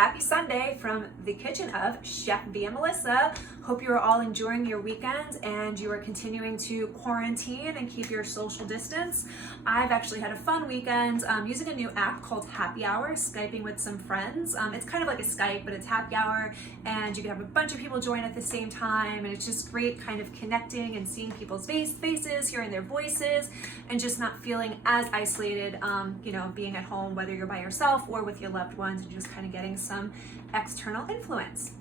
happy Sunday from the kitchen of Chef Via Melissa. Hope you are all enjoying your weekends and you are continuing to quarantine and keep your social distance. I've actually had a fun weekend using a new app called Happy Hour, Skyping with some friends. It's kind of like a Skype, but it's happy hour, and you can have a bunch of people join at the same time, and it's just great kind of connecting and seeing people's faces, hearing their voices, and just not feeling as isolated, being at home, whether you're by yourself or with your loved ones, and just kind of getting some external influence.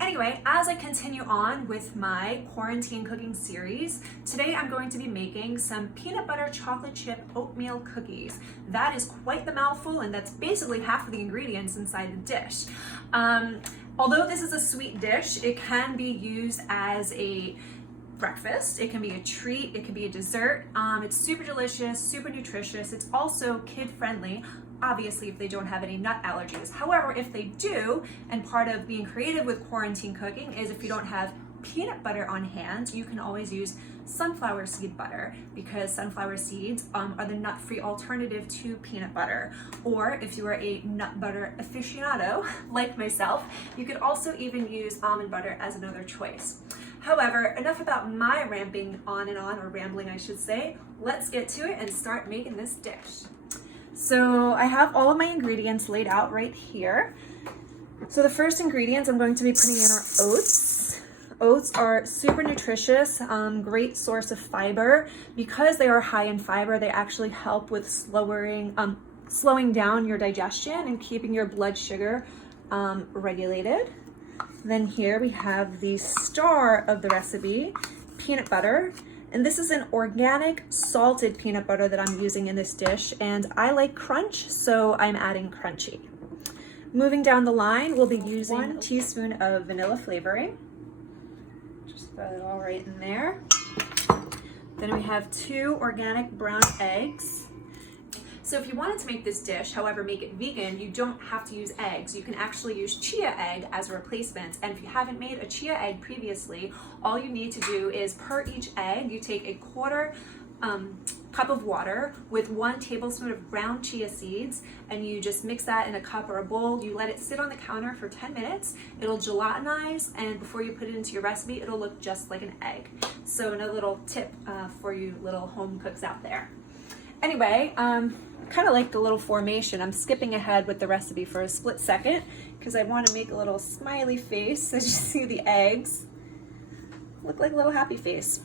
Anyway, as I continue on with my quarantine cooking series, today I'm going to be making some peanut butter chocolate chip oatmeal cookies. That is quite the mouthful, and that's basically half of the ingredients inside the dish. Although this is a sweet dish, it can be used as a breakfast, it can be a treat, it can be a dessert. It's super delicious, super nutritious. It's also kid friendly, obviously if they don't have any nut allergies. However, if they do, and part of being creative with quarantine cooking is if you don't have peanut butter on hand, you can always use sunflower seed butter, because sunflower seeds are the nut-free alternative to peanut butter. Or if you are a nut butter aficionado like myself, you could also even use almond butter as another choice. However, enough about my rambling I should say. Let's get to it and start making this dish. So I have all of my ingredients laid out right here. So the first ingredients I'm going to be putting in are oats. Oats are super nutritious, great source of fiber. Because they are high in fiber, they actually help with slowing down your digestion and keeping your blood sugar regulated. Then here we have the star of the recipe, peanut butter. And this is an organic salted peanut butter that I'm using in this dish, and I like crunch, so I'm adding crunchy. Moving down the line, we'll be using 1 teaspoon of vanilla flavoring. Just throw it all right in there. Then we have 2 organic brown eggs. So if you wanted to make this dish, however, make it vegan, you don't have to use eggs. You can actually use chia egg as a replacement. And if you haven't made a chia egg previously, all you need to do is per each egg, you take a 1/4 cup of water with 1 tablespoon of ground chia seeds, and you just mix that in a cup or a bowl. You let it sit on the counter for 10 minutes. It'll gelatinize, and before you put it into your recipe, it'll look just like an egg. So another little tip for you little home cooks out there. Anyway, kind of like the little formation. I'm skipping ahead with the recipe for a split second because I want to make a little smiley face as you see the eggs. Look like a little happy face.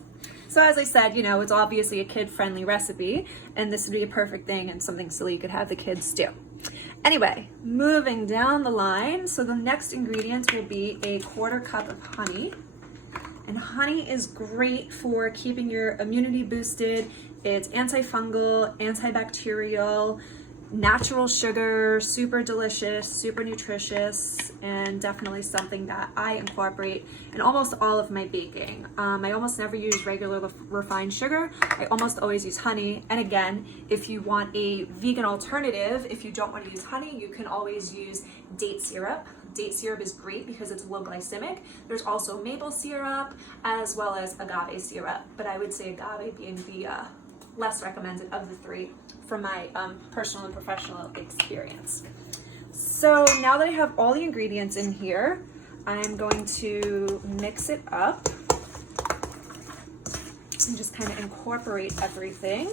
So as I said, it's obviously a kid-friendly recipe, and this would be a perfect thing and something silly you could have the kids do. Anyway, moving down the line, so the next ingredient will be a 1/4 cup of honey. And honey is great for keeping your immunity boosted. It's antifungal, antibacterial, natural sugar, super delicious, super nutritious, and definitely something that I incorporate in almost all of my baking. I almost never use regular refined sugar. I almost always use honey. And again, if you want a vegan alternative, if you don't want to use honey, you can always use date syrup. Date syrup is great because it's low glycemic. There's also maple syrup as well as agave syrup, but I would say agave being the less recommended of the 3 from my personal and professional experience. So now that I have all the ingredients in here, I'm going to mix it up and just kind of incorporate everything.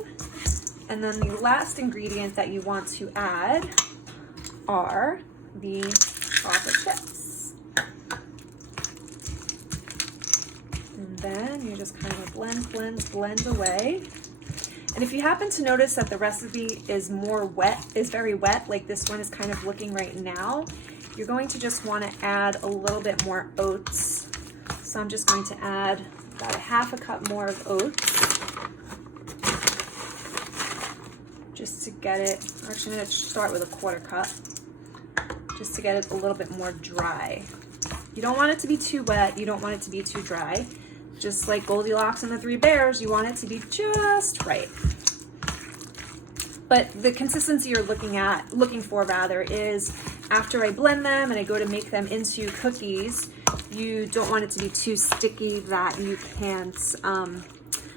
And then the last ingredient that you want to add are the chocolate chips. And then you just kind of blend away. And if you happen to notice that the recipe is very wet, like this one is kind of looking right now, you're going to just want to add a little bit more oats. So I'm just going to add about a 1/2 cup more of oats, just to get it, actually I'm going to start with a 1/4 cup, just to get it a little bit more dry. You don't want it to be too wet, you don't want it to be too dry. Just like Goldilocks and the 3 bears, you want it to be just right. But the consistency you're looking for is after I blend them and I go to make them into cookies, you don't want it to be too sticky that you can't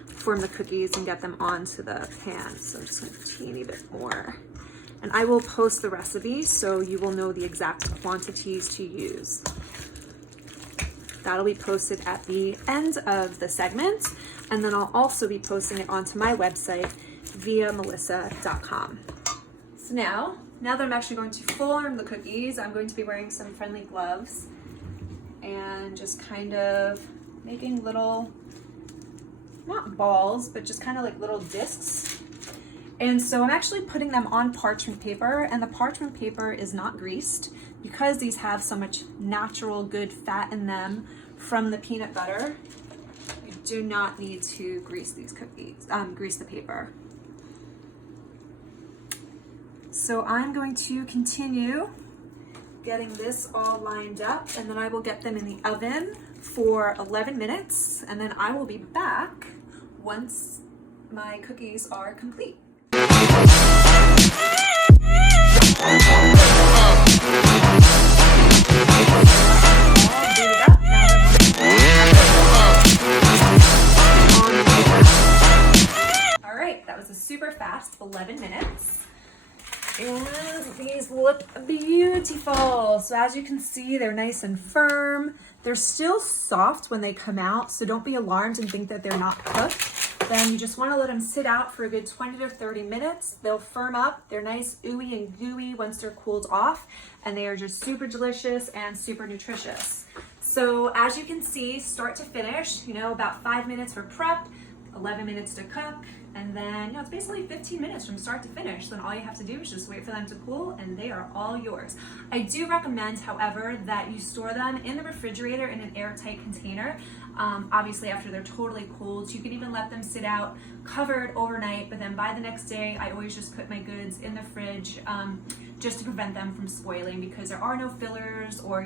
form the cookies and get them onto the pan. So I'm just going to teeny bit more. And I will post the recipe so you will know the exact quantities to use. That'll be posted at the end of the segment, and then I'll also be posting it onto my website, viamelissa.com. So now that I'm actually going to form the cookies, I'm going to be wearing some friendly gloves and just kind of making little, not balls, but just kind of like little discs. And so I'm actually putting them on parchment paper, and the parchment paper is not greased because these have so much natural good fat in them from the peanut butter. You do not need to grease these cookies, grease the paper. So I'm going to continue getting this all lined up, and then I will get them in the oven for 11 minutes, and then I will be back once my cookies are complete. All right, that was a super fast 11 minutes. And these look beautiful. So as you can see, they're nice and firm. They're still soft when they come out, so don't be alarmed and think that they're not cooked. Then you just want to let them sit out for a good 20 to 30 minutes. They'll firm up. They're nice, ooey and gooey once they're cooled off, and they are just super delicious and super nutritious. So as you can see, start to finish, about 5 minutes for prep, 11 minutes to cook, and then it's basically 15 minutes from start to finish. Then all you have to do is just wait for them to cool, and they are all yours. I do recommend, however, that you store them in the refrigerator in an airtight container. Obviously after they're totally cooled. You can even let them sit out covered overnight, but then by the next day I always just put my goods in the fridge just to prevent them from spoiling, because there are no fillers or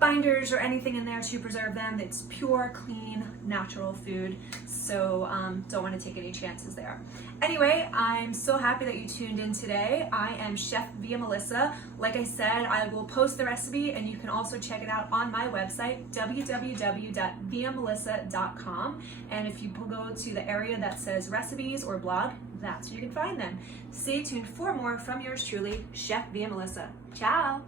binders or anything in there to preserve them. It's pure, clean, natural food, so don't want to take any chances there. Anyway, I'm so happy that you tuned in today. I am Chef Via Melissa. Like I said, I will post the recipe, and you can also check it out on my website, www.viamelissa.com. And if you go to the area that says recipes or blog, that's where you can find them. Stay tuned for more from yours truly, Chef Via Melissa. Ciao!